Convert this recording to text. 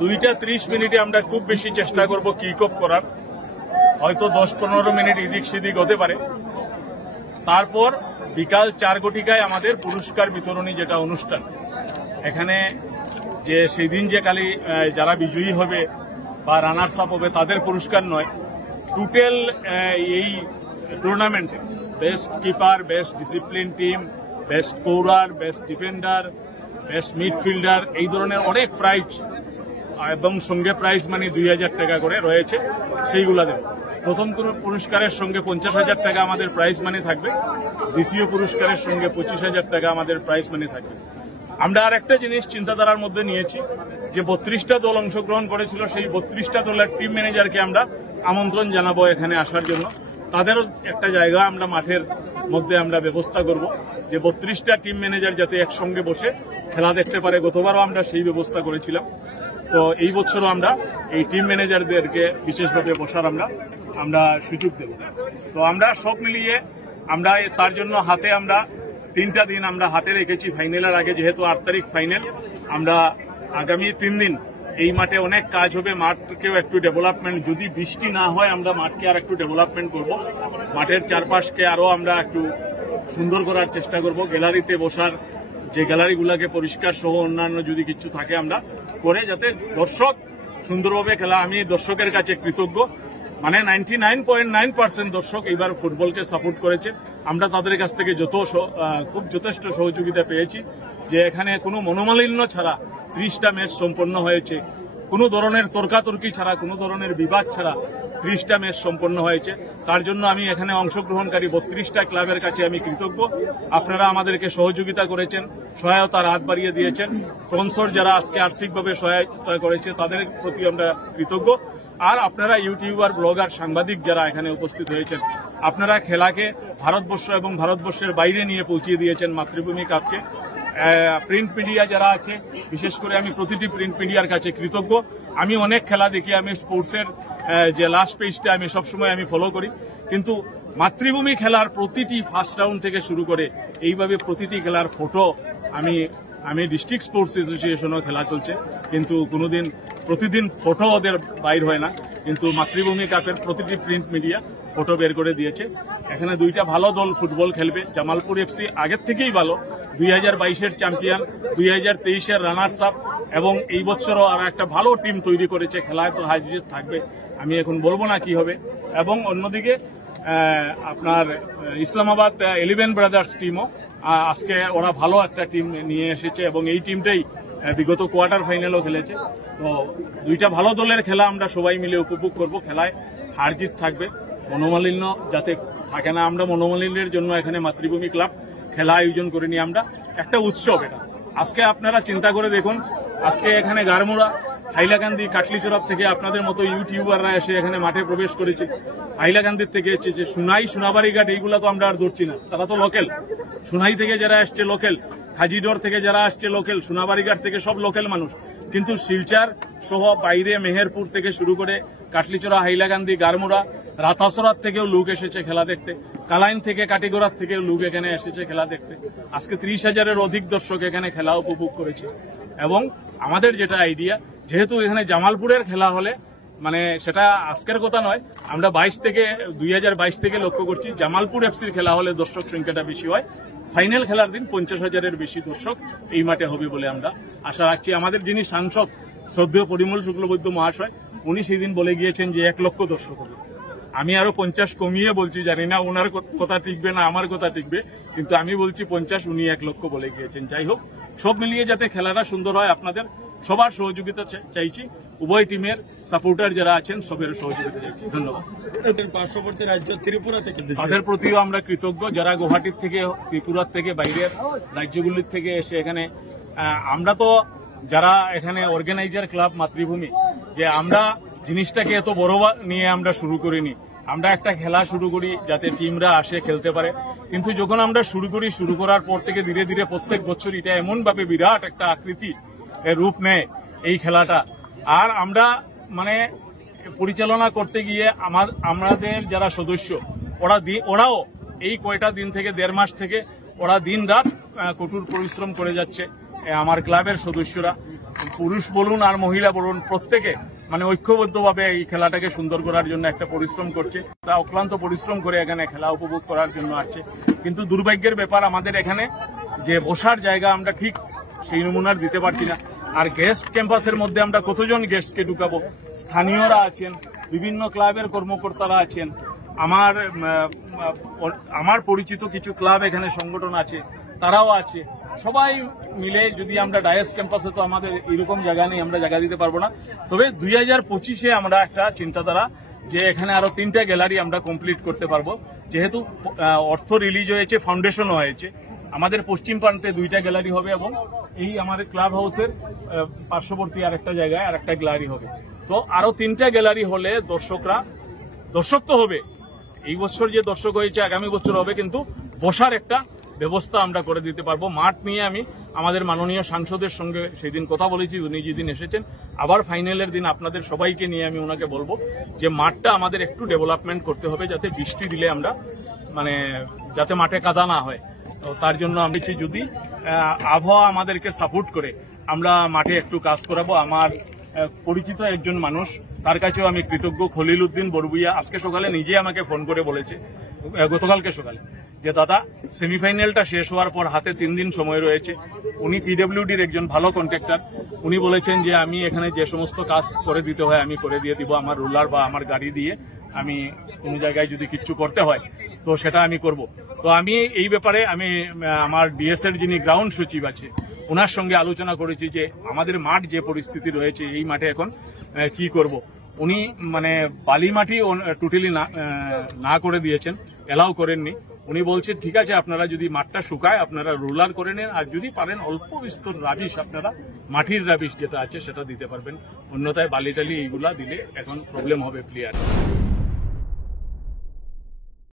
2টা 30 মিনিটে আমরা খুব বেশি চেষ্টা করব কিক অফ করার, হয়তো 10-15 মিনিট এদিক সেদিক হতে পারে। তারপর বিকাল 4 ঘটিকায় আমাদের পুরস্কার বিতরণী যেটা অনুষ্ঠান, এখানে যে সেদিন যে কালি যারা বিজয়ী হবে বা রানার্স আপ হবে তাদের পুরস্কার নয়, টোটাল এই টুর্নামেন্টে best keeper, best discipline team, best scorer, best defender, best midfielder, এই ধরনের অনেক প্রাইজ এবং সঙ্গে প্রাইজ মানে 2000 টাকা করে রয়েছে, সেইগুলা দেবে। প্রথম পুরস্কারের সঙ্গে 50,000 টাকা আমাদের প্রাইজ মানি থাকবে, দ্বিতীয় পুরস্কারের সঙ্গে 25,000 টাকা আমাদের প্রাইজ মানি থাকবে। আমরা আর একটা জিনিস চিন্তাধারার মধ্যে নিয়েছি যে 32টা দল অংশগ্রহণ করেছিল, সেই 32টা দলের টিম ম্যানেজারকে আমরা আমন্ত্রণ জানাবো এখানে আসার জন্য। তাদেরও একটা জায়গা আমরা মাঠের মধ্যে আমরা ব্যবস্থা করব যে 32টা টিম ম্যানেজার যাতে একসঙ্গে বসে খেলা দেখতে পারে। গতবারও আমরা সেই ব্যবস্থা করেছিলাম, তো এই বছরও আমরা এই টিম ম্যানেজারদেরকে বিশেষভাবে বসার আমরা সুযোগ দেব। তো আমরা সব মিলিয়ে আমরা তার জন্য হাতে আমরা 3টা দিন আমরা হাতে রেখেছি ফাইনালের আগে, যেহেতু 8 তারিখ ফাইনাল। আমরা আগামী 3 দিন এই মাঠে অনেক কাজ হবে, মাঠকেও একটু ডেভেলপমেন্ট, যদি বৃষ্টি না হয় আমরা মাঠকে আর একটু ডেভেলপমেন্ট করব, মাঠের চারপাশকে আরো আমরা একটু সুন্দর করার চেষ্টা করব। গ্যালারিতে বসার যে গ্যালারিগুলোকে পরিষ্কার সহ অন্যান্য যদি কিছু থাকে আমরা করে, যাতে দর্শক সুন্দরভাবে খেলা। আমি দর্শকের কাছে কৃতজ্ঞ, মানে 99.9% দর্শক এইবার ফুটবলকে সাপোর্ট করেছে। আমরা তাদের কাছ থেকে খুব যথেষ্ট সহযোগিতা পেয়েছি, যে এখানে কোনো মনোমালিন্য ছাড়া 30টা ম্যাচ সম্পন্ন হয়েছে, কোনো ধরনের তর্কাতর্কি ছাড়া, কোনো ধরনের বিবাদ ছাড়া 30টা ম্যাচ সম্পন্ন হয়েছে। তার জন্য আমি এখানে অংশগ্রহণকারী 32টা ক্লাবের কাছে আমি কৃতজ্ঞ। আপনারা আমাদেরকে সহযোগিতা করেছেন, সহায়তার হাত বাড়িয়ে দিয়েছেন। স্পন্সর যারা আজকে আর্থিকভাবে সহায়তা করেছে তাদের প্রতি আমরা কৃতজ্ঞ। আর আপনারা ইউটিউবার, ব্লগার, সাংবাদিক যারা এখানে উপস্থিত হয়েছেন, আপনারা খেলাকে ভারতবর্ষ এবং ভারতবর্ষের বাইরে নিয়ে পৌঁছিয়ে দিয়েছেন মাতৃভূমি কাপকে। প্রিন্ট মিডিয়া যারা আছে, বিশেষ করে আমি প্রতিটি প্রিন্ট মিডিয়ার কাছে কৃতজ্ঞ। আমি অনেক খেলা দেখি, আমি স্পোর্টসের যে লাস্ট পেজটা আমি সবসময় আমি ফলো করি, কিন্তু মাতৃভূমি খেলার প্রতিটি ফার্স্ট রাউন্ড থেকে শুরু করে এইভাবে প্রতিটি খেলার ফটো আমি ডিস্ট্রিক্ট স্পোর্টস অ্যাসোসিয়েশনও খেলা চলছে, কিন্তু কোনোদিন প্রতিদিন ফটো ওদের বাইর হয় না, কিন্তু মাতৃভূমি কাপের প্রতিটি প্রিন্ট মিডিয়া ফটো বের করে দিয়েছে। এখানে 2টা ভালো দল ফুটবল খেলবে। জামালপুর এফসি আগের থেকেই ভালো, 2022-এর চ্যাম্পিয়ন, 2023-এর রানার্স আপ, এবং এই বছরও আর একটা ভালো টিম তৈরি করেছে। খেলায় তো হাজির থাকবে, আমি এখন বলবো না কি হবে। এবং অন্যদিকে আপনার ইসলামাবাদ 11 ব্রাদার্স টিমও আজকে ওরা ভালো একটা টিম নিয়ে এসেছে, এবং এই টিমটাই বিগত কোয়ার্টার ফাইনালও খেলেছে। তো 2টা ভালো দলের খেলা আমরা সবাই মিলে উপভোগ করব। খেলায় হার জিত থাকবে, মনোমালিন্য যাতে থাকে না। আমরা মনোমালিন্যের জন্য এখানে মাতৃভূমি ক্লাব খেলা আয়োজন করিনি, আমরা একটা উৎসব এটা। আজকে আপনারা চিন্তা করে দেখুন, আজকে এখানে গারমুড়া, হাইলাকান্দি, কাটলিচড়ার থেকে আপনাদের মতো ইউটিউবাররা এসে এখানে মাঠে প্রবেশ করেছে। হাইলাকান্দির থেকে এসেছে, সোনাই, সোনাবাড়িঘাট, এইগুলা তো আমরা আর ধরছি না, তারা তো লোকেল। সোনাই থেকে যারা আসছে লোকেল, খাজিডোর থেকে যারা আসছে লোকেল, সোনাবাড়িঘাট থেকে সব লোকেল মানুষ। কিন্তু শিলচর সহ বাইরে মেহেরপুর থেকে শুরু করে কাটলিচড়া, হাইলাকান্দি, গারমুড়া, রাতাসরার থেকেও লোক এসেছে খেলা দেখতে, কালাইন থেকে, কাটিগড়ার থেকেও লোক এখানে এসেছে খেলা দেখতে। আজকে 30,000-এর অধিক দর্শক এখানে খেলা উপভোগ করেছে। এবং আমাদের যেটা আইডিয়া, যেহেতু এখানে জামালপুরের খেলা হলে, মানে সেটা আজকের কথা নয়, আমরা 2022 থেকে লক্ষ্য করছি, জামালপুর এফসির খেলা হলে দর্শক সংখ্যাটা বেশি হয়। ফাইনাল খেলার দিন 50,000-এর বেশি দর্শক এই মাঠে হবে বলে আমরা আশা রাখছি। আমাদের যিনি সাংসদ শ্রদ্ধেয় পরিমল শুক্লবৈদ্য মহাশয়, উনি সেদিন বলে গিয়েছেন যে 1 লক্ষ দর্শক হবে। আমি আরো 50 কমিয়ে বলছি, জানি না ওনার কথা টিকবে না আমার কথা টিকবে, কিন্তু আমি বলছি 50, উনি 1 লক্ষ বলে গিয়েছেন। যাই হোক, সব মিলিয়ে যাতে খেলাটা সুন্দর হয়, আপনাদের সবার সহযোগিতা চাইছি। উভয় টিমের সাপোর্টার যারা আছেন সবের সহযোগিতা চাইছি। ধন্যবাদ। পার্শ্ববর্তী রাজ্য ত্রিপুরা থেকে তাদের প্রতিও আমরা কৃতজ্ঞ, যারা গুয়াহাটির থেকে, ত্রিপুরার থেকে, বাইরের রাজ্যগুলির থেকে এসে এখানে। আমরা তো যারা এখানে অর্গানাইজার ক্লাব মাতৃভূমি, যে আমরা জিনিসটাকে এত বড় নিয়ে আমরা শুরু করিনি। আমরা একটা খেলা শুরু করি যাতে টিমরা আসে খেলতে পারে, কিন্তু যখন আমরা শুরু করার পর থেকে ধীরে ধীরে প্রত্যেক বছর এটা এমনভাবে বিরাট একটা আকৃতি রূপ নেয় এই খেলাটা। আর আমরা মানে পরিচালনা করতে গিয়ে আমাদের যারা সদস্য, ওরাও এই কয়টা দিন থেকে, 1.5 মাস থেকে ওরা দিন রাত কঠোর পরিশ্রম করে যাচ্ছে। আমার ক্লাবের সদস্যরা পুরুষ বলুন আর মহিলা বলুন প্রত্যেকে মানে ঐক্যবদ্ধভাবে এই খেলাটাকে সুন্দর করার জন্য একটা পরিশ্রম করছে। তারা অক্লান্ত পরিশ্রম করে এখানে খেলা উপভোগ করার জন্য আসছে। কিন্তু দুর্ভাগ্যের ব্যাপার আমাদের এখানে যে বসার জায়গা আমরা ঠিক সেই নমুনার দিতে পারছি না। আর গেস্ট ক্যাম্পাসের মধ্যে আমরা কতজন গেস্টকে ঢুকাবো? স্থানীয়রা আছেন, বিভিন্ন ক্লাবের কর্মকর্তারা আছেন, আমার পরিচিত কিছু ক্লাব এখানে সংগঠন আছে, তারাও আছে। সবাই মিলে যদি আমরা ডায়াস ক্যাম্পাসে, তো আমাদের এরকম জায়গা নেই, আমরা জায়গা দিতে পারবো না। তবে 2025-এ আমরা একটা চিন্তাধারা যে এখানে আরো 3টা গ্যালারি আমরা কমপ্লিট করতে পারবো, যেহেতু অর্থ রিলিজ হয়েছে, ফাউন্ডেশনও হয়েছে। আমাদের পশ্চিম প্রান্তে 2টা গ্যালারি হবে এবং এই আমাদের ক্লাব হাউসের পার্শ্ববর্তী আরেকটা জায়গায় আরেকটা গ্যালারি হবে। তো আরো 3টা গ্যালারি হলে দর্শক তো হবে, এই বছর যে দর্শক হয়েছে আগামী বছর হবে, কিন্তু বসার একটা ব্যবস্থা আমরা করে দিতে পারবো। মাঠ নিয়ে আমি আমাদের মাননীয় সাংসদের সঙ্গে সেই দিন কথা বলেছি, উনি যেদিন এসেছেন, আবার ফাইনালের দিন আপনাদের সবাইকে নিয়ে আমি ওনাকে বলবো যে মাঠটা আমাদের একটু ডেভেলপমেন্ট করতে হবে, যাতে বৃষ্টি দিলে আমরা যাতে মাঠে কাদা না হয়। তো তার জন্য আমি যদি আবহাওয়া আমাদেরকে সাপোর্ট করে আমরা মাঠে একটু কাজ করাবো। আমার পরিচিত একজন মানুষ, তার কাছেও আমি কৃতজ্ঞ, খলিল উদ্দিন বড়বুইয়া, আজকে সকালে নিজে আমাকে ফোন করে বলেছে, গতকালকে সকালে, যে দাদা সেমিফাইনালটা শেষ হওয়ার পর হাতে 3 দিন সময় রয়েছে। উনি পিডব্লিউডির একজন ভালো কন্ট্রাক্টর, উনি বলেছেন যে আমি এখানে যে সমস্ত কাজ করে দিতে হয় আমি করে দিয়ে দিব, আমার রুলার বা আমার গাড়ি দিয়ে আমি কোনো জায়গায় যদি কিচ্ছু করতে হয় তো সেটা আমি করব। তো আমি এই ব্যাপারে আমি আমার ডিএস এর যিনি গ্রাউন্ড সচিব আছে ওনার সঙ্গে আলোচনা করেছি যে আমাদের মাঠ যে পরিস্থিতি রয়েছে এই মাঠে এখন কি করব। উনি বালি মাটি টোটালি না করে দিয়েছেন, এলাও করেননি। উনি বলছেন ঠিক আছে, আপনারা যদি মাঠটা শুকায় আপনারা রোলার করে নেন, আর যদি পারেন অল্প বিস্তর রাবিশ আপনারা মাটির রাবিশ যেটা আছে সেটা দিতে পারবেন, অন্যথায় বালি টালি এইগুলা দিলে এখন প্রবলেম হবে প্লেয়ার।